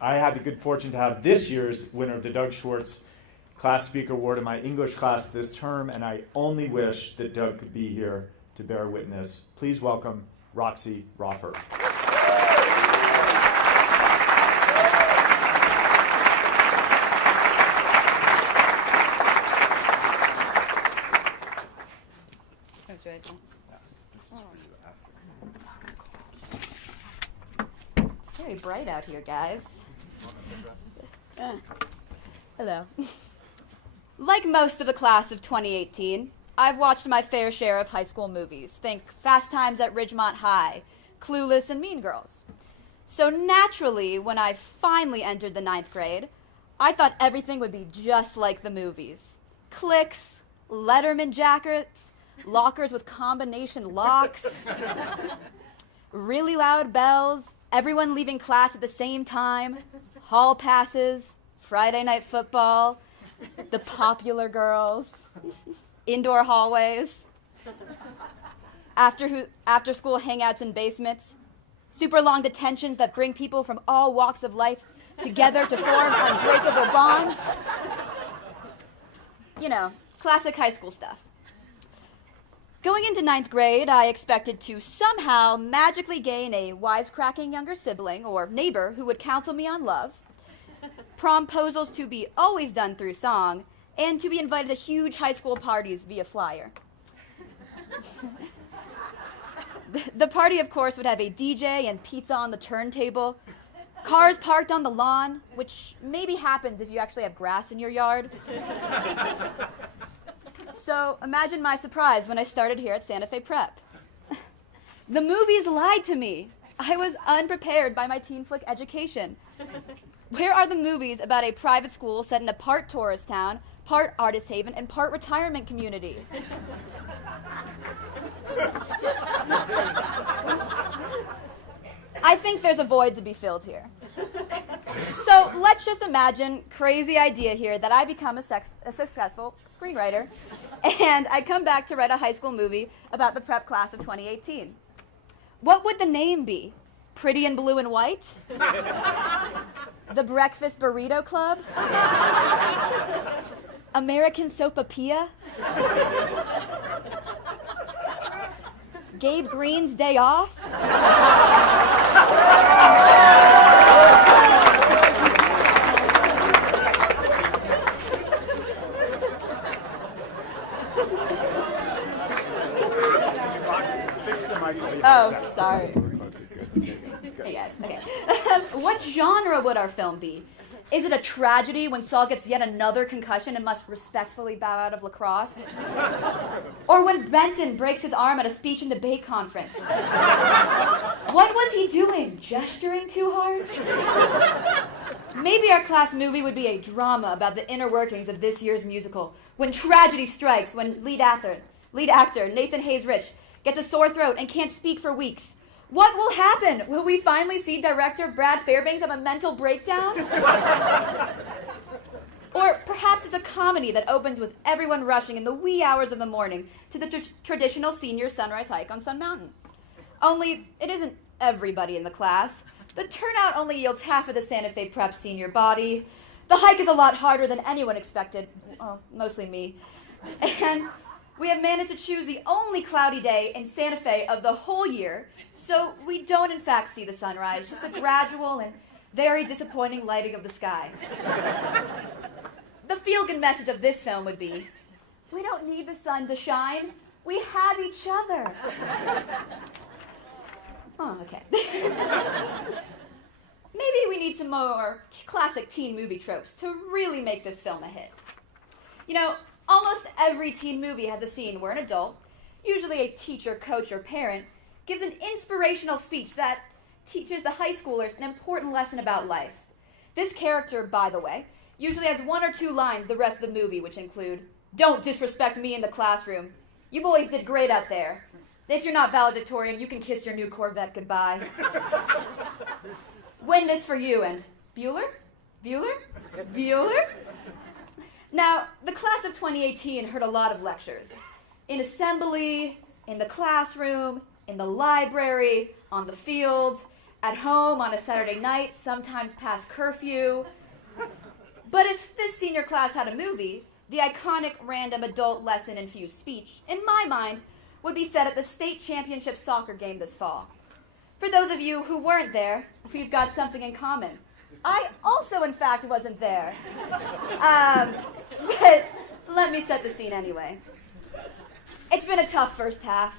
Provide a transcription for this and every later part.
I had the good fortune to have this year's winner of the Doug Schwartz Class Speaker Award in my English class this term, and I only wish that Doug could be here to bear witness. Please welcome Roxy Roffer. It's very bright out here, guys. Hello. Like most of the class of 2018, I've watched my fair share of high school movies. Think Fast Times at Ridgemont High, Clueless, and Mean Girls. So naturally, when I finally entered the 9th grade, I thought everything would be just like the movies. Cliques, Letterman jackets, lockers with combination locks, really loud bells, everyone leaving class at the same time, hall passes, Friday night football, the popular girls, indoor hallways, after school hangouts in basements, super long detentions that bring people from all walks of life together to form unbreakable bonds. You know, classic high school stuff. Going into 9th grade, I expected to somehow magically gain a wisecracking younger sibling or neighbor who would counsel me on love, promposals to be always done through song, and to be invited to huge high school parties via flyer. The party, of course, would have a DJ and pizza on the turntable, cars parked on the lawn, which maybe happens if you actually have grass in your yard. So imagine my surprise when I started here at Santa Fe Prep. The movies lied to me. I was unprepared by my teen flick education. Where are the movies about a private school set in a part tourist town, part artist haven, and part retirement community? I think there's a void to be filled here. So let's just imagine, crazy idea here, that I become a successful screenwriter, and I come back to write a high school movie about the prep class of 2018. What would the name be? Pretty in Blue and White? The Breakfast Burrito Club? American Sopapilla? Gabe Green's Day Off? Oh, sorry. Hey guys, okay. What genre would our film be? Is it a tragedy when Saul gets yet another concussion and must respectfully bow out of lacrosse? Or when Benton breaks his arm at a speech and debate conference? What was he doing? Gesturing too hard? Maybe our class movie would be a drama about the inner workings of this year's musical, when tragedy strikes, when lead actor Nathan Hayes Rich gets a sore throat and can't speak for weeks. What will happen? Will we finally see director Brad Fairbanks have a mental breakdown? Or perhaps it's a comedy that opens with everyone rushing in the wee hours of the morning to the traditional senior sunrise hike on Sun Mountain. Only it isn't everybody in the class. The turnout only yields half of the Santa Fe Prep senior body. The hike is a lot harder than anyone expected. Well, mostly me. And we have managed to choose the only cloudy day in Santa Fe of the whole year, so we don't in fact see the sunrise, just a gradual and very disappointing lighting of the sky. The feel-good message of this film would be, we don't need the sun to shine, we have each other. Oh, okay. Maybe we need some more classic teen movie tropes to really make this film a hit. You know, almost every teen movie has a scene where an adult, usually a teacher, coach, or parent, gives an inspirational speech that teaches the high schoolers an important lesson about life. This character, by the way, usually has 1 or 2 lines the rest of the movie, which include, "Don't disrespect me in the classroom. You boys did great out there. If you're not valedictorian, you can kiss your new Corvette goodbye. Win this for you," and Bueller? Bueller? Bueller? Now, the class of 2018 heard a lot of lectures. In assembly, in the classroom, in the library, on the field, at home on a Saturday night, sometimes past curfew. But if this senior class had a movie, the iconic random adult lesson-infused speech, in my mind, would be said at the state championship soccer game this fall. For those of you who weren't there, we've got something in common. I also, in fact, wasn't there. But let me set the scene anyway. It's been a tough first half.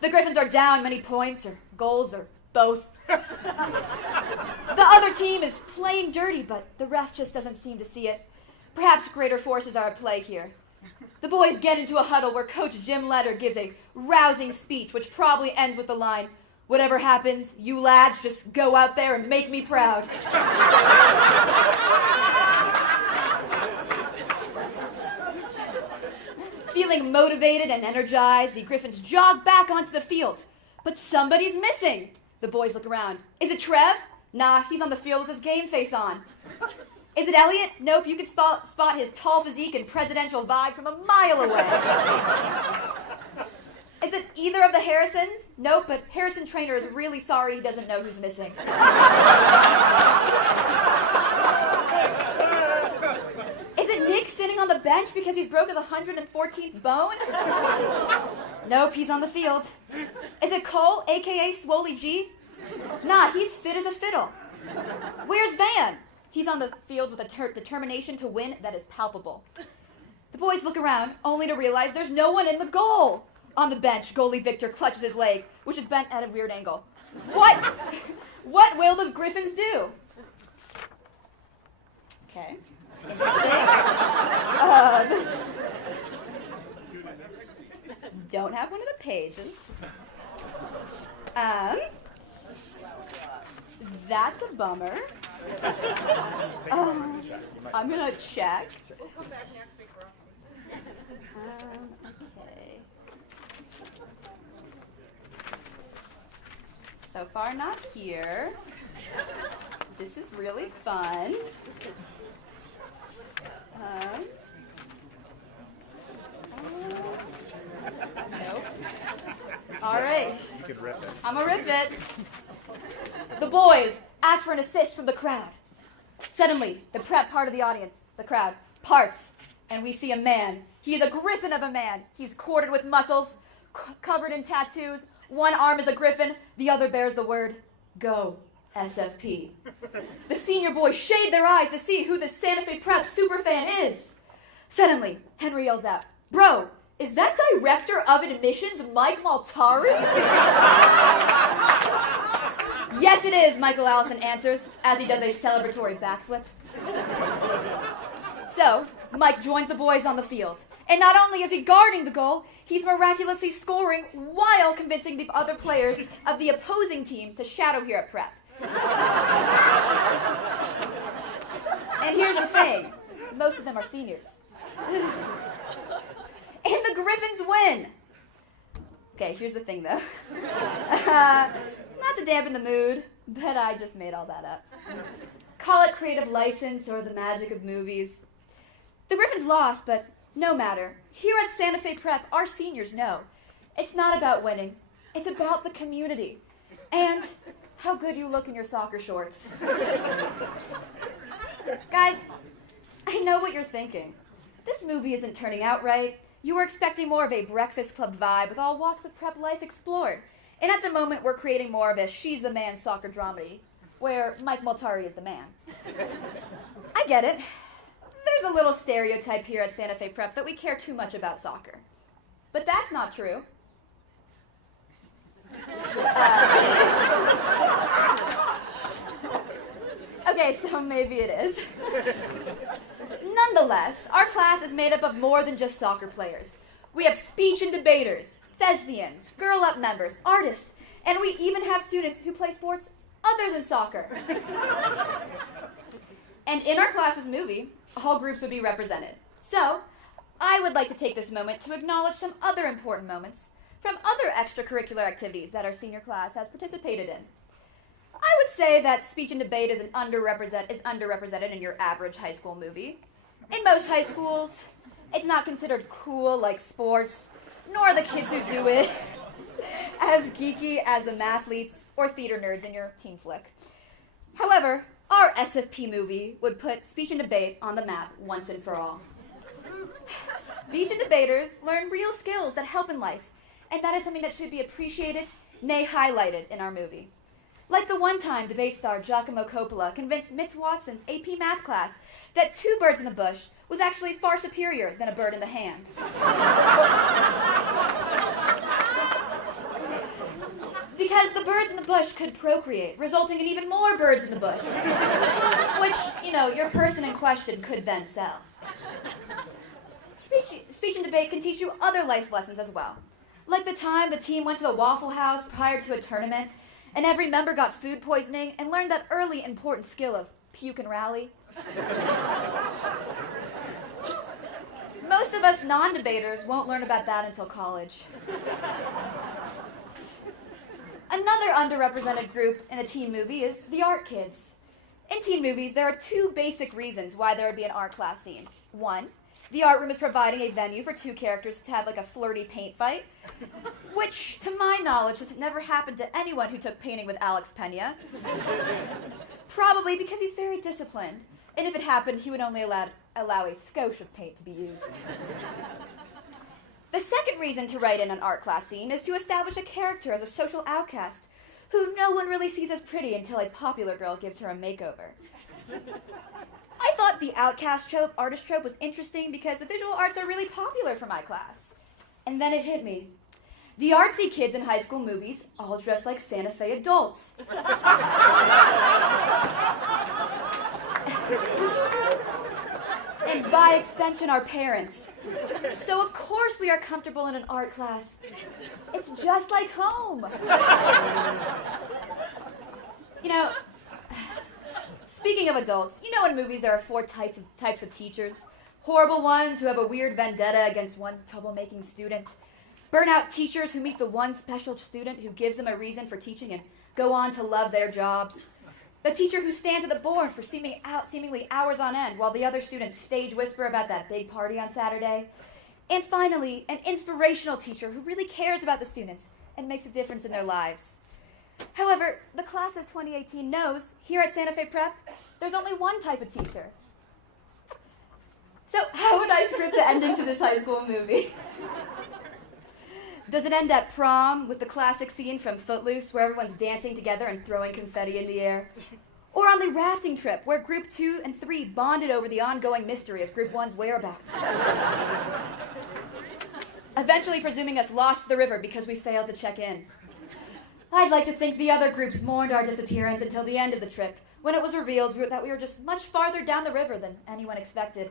The Griffins are down many points, or goals, or both. The other team is playing dirty, but the ref just doesn't seem to see it. Perhaps greater forces are at play here. The boys get into a huddle where Coach Jim Letter gives a rousing speech, which probably ends with the line, "Whatever happens, you lads just go out there and make me proud." Feeling motivated and energized, the Griffins jog back onto the field. But somebody's missing. The boys look around. Is it Trev? Nah, he's on the field with his game face on. Is it Elliot? Nope, you can spot his tall physique and presidential vibe from a mile away. Is it either of the Harrisons? Nope, but Harrison Trainer is really sorry he doesn't know who's missing. Is it Nick sitting on the bench because he's broken the 114th bone? Nope, he's on the field. Is it Cole, a.k.a. Swoley G? Nah, he's fit as a fiddle. Where's Van? He's on the field with a determination to win that is palpable. The boys look around, only to realize there's no one in the goal. On the bench, goalie Victor clutches his leg, which is bent at a weird angle. What will the Griffins do? Okay. Interesting. Don't have one of the pages. That's a bummer. I'm gonna check. Okay. So far, not here. This is really fun. Nope. All right. You could riff it. I'm gonna riff it. The boys ask for an assist from the crowd. Suddenly, the prep part of the audience, the crowd, parts, and we see a man. He is a griffin of a man. He's corded with muscles, covered in tattoos. One arm is a griffin, the other bears the word, "Go, SFP." The senior boys shade their eyes to see who the Santa Fe Prep superfan is. Suddenly, Henry yells out, "Bro, is that Director of Admissions Mike Maltari?" "Yes, it is," Michael Allison answers as he does a celebratory backflip. So, Mike joins the boys on the field. And not only is he guarding the goal, he's miraculously scoring while convincing the other players of the opposing team to shadow here at Prep. And here's the thing. Most of them are seniors. And the Griffins win. Okay, here's the thing, though. Not to dampen the mood, but I just made all that up. Call it creative license or the magic of movies. The Griffins lost, but no matter. Here at Santa Fe Prep, our seniors know. It's not about winning. It's about the community. And how good you look in your soccer shorts. Guys, I know what you're thinking. This movie isn't turning out right. You were expecting more of a Breakfast Club vibe with all walks of prep life explored. And at the moment, we're creating more of a She's the Man soccer dramedy, where Mike Maltari is the man. I get it. There's a little stereotype here at Santa Fe Prep that we care too much about soccer. But that's not true. Okay, so maybe it is. Nonetheless, our class is made up of more than just soccer players. We have speech and debaters, thespians, Girl Up members, artists, and we even have students who play sports other than soccer. And in our class's movie, all groups would be represented. So, I would like to take this moment to acknowledge some other important moments from other extracurricular activities that our senior class has participated in. I would say that speech and debate is underrepresented in your average high school movie. In most high schools, it's not considered cool like sports, nor the kids who do it. as geeky as the mathletes or theater nerds in your teen flick. However, our SFP movie would put speech and debate on the map once and for all. Speech and debaters learn real skills that help in life, and that is something that should be appreciated, nay highlighted in our movie. Like the one-time debate star Giacomo Coppola convinced Mitch Watson's AP math class that 2 birds in the bush was actually far superior than a bird in the hand. Because the birds in the bush could procreate, resulting in even more birds in the bush, which, your person in question could then sell. Speech and debate can teach you other life lessons as well. Like the time the team went to the Waffle House prior to a tournament, and every member got food poisoning and learned that early important skill of puke and rally. Most of us non-debaters won't learn about that until college. Another underrepresented group in a teen movie is the art kids. In teen movies, there are 2 basic reasons why there would be an art class scene. 1, the art room is providing a venue for 2 characters to have like a flirty paint fight, which, to my knowledge, has never happened to anyone who took painting with Alex Pena. Probably because he's very disciplined, and if it happened, he would only allow a skosh of paint to be used. The second reason to write in an art class scene is to establish a character as a social outcast who no one really sees as pretty until a popular girl gives her a makeover. I thought the outcast trope, artist trope, was interesting because the visual arts are really popular for my class. And then it hit me. The artsy kids in high school movies all dress like Santa Fe adults. And by extension, our parents. So of course we are comfortable in an art class. It's just like home. Speaking of adults, in movies there are 4 types of teachers. Horrible ones who have a weird vendetta against one troublemaking student. Burnout teachers who meet the one special student who gives them a reason for teaching and go on to love their jobs. The teacher who stands at the board for seemingly hours on end while the other students stage whisper about that big party on Saturday. And finally, an inspirational teacher who really cares about the students and makes a difference in their lives. However, the class of 2018 knows, here at Santa Fe Prep, there's only one type of teacher. So how would I script the ending to this high school movie? Does it end at prom with the classic scene from Footloose where everyone's dancing together and throwing confetti in the air? Or on the rafting trip where Group 2 and 3 bonded over the ongoing mystery of Group 1's whereabouts? Eventually presuming us lost the river because we failed to check in. I'd like to think the other groups mourned our disappearance until the end of the trip, when it was revealed that we were just much farther down the river than anyone expected.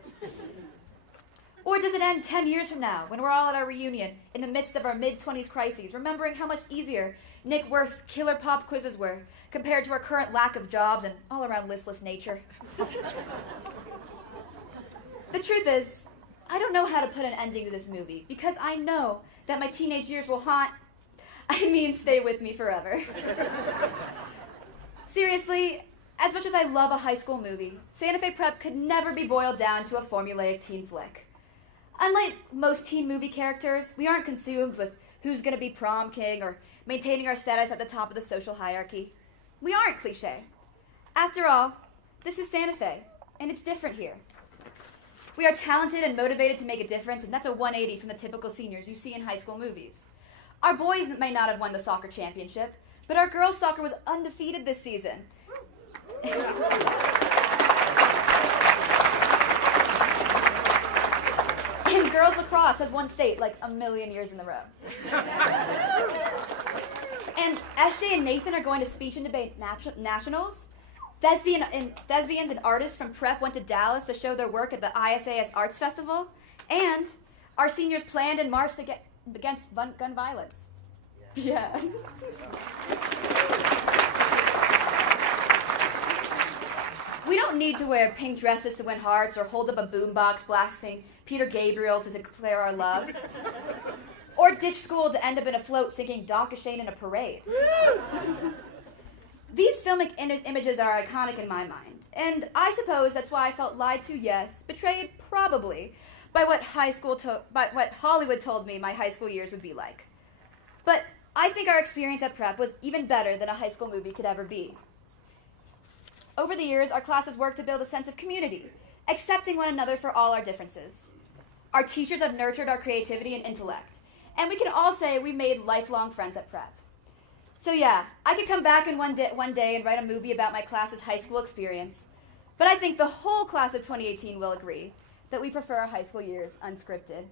Or does it end 10 years from now, when we're all at our reunion, in the midst of our mid-20s crises, remembering how much easier Nick Worth's killer pop quizzes were, compared to our current lack of jobs and all-around listless nature? The truth is, I don't know how to put an ending to this movie, because I know that my teenage years will stay with me forever. Seriously, as much as I love a high school movie, Santa Fe Prep could never be boiled down to a formulaic teen flick. Unlike most teen movie characters, we aren't consumed with who's going to be prom king or maintaining our status at the top of the social hierarchy. We aren't cliche. After all, this is Santa Fe, and it's different here. We are talented and motivated to make a difference, and that's a 180 from the typical seniors you see in high school movies. Our boys may not have won the soccer championship, but our girls' soccer was undefeated this season. And girls lacrosse has won state like a million years in a row. And Eshe and Nathan are going to speech and debate nationals. Thespians and artists from Prep went to Dallas to show their work at the ISAS Arts Festival. And our seniors planned and marched against gun violence. Yeah. We don't need to wear pink dresses to win hearts or hold up a boombox blasting Peter Gabriel to declare our love. Or ditch school to end up in a float singing Doc Shane in a parade. These filmic images are iconic in my mind, and I suppose that's why I felt lied to, yes, betrayed, probably, by what Hollywood told me my high school years would be like. But I think our experience at prep was even better than a high school movie could ever be. Over the years, our class has worked to build a sense of community, accepting one another for all our differences. Our teachers have nurtured our creativity and intellect, and we can all say we made lifelong friends at prep. So yeah, I could come back in one day and write a movie about my class's high school experience, but I think the whole class of 2018 will agree that we prefer our high school years unscripted.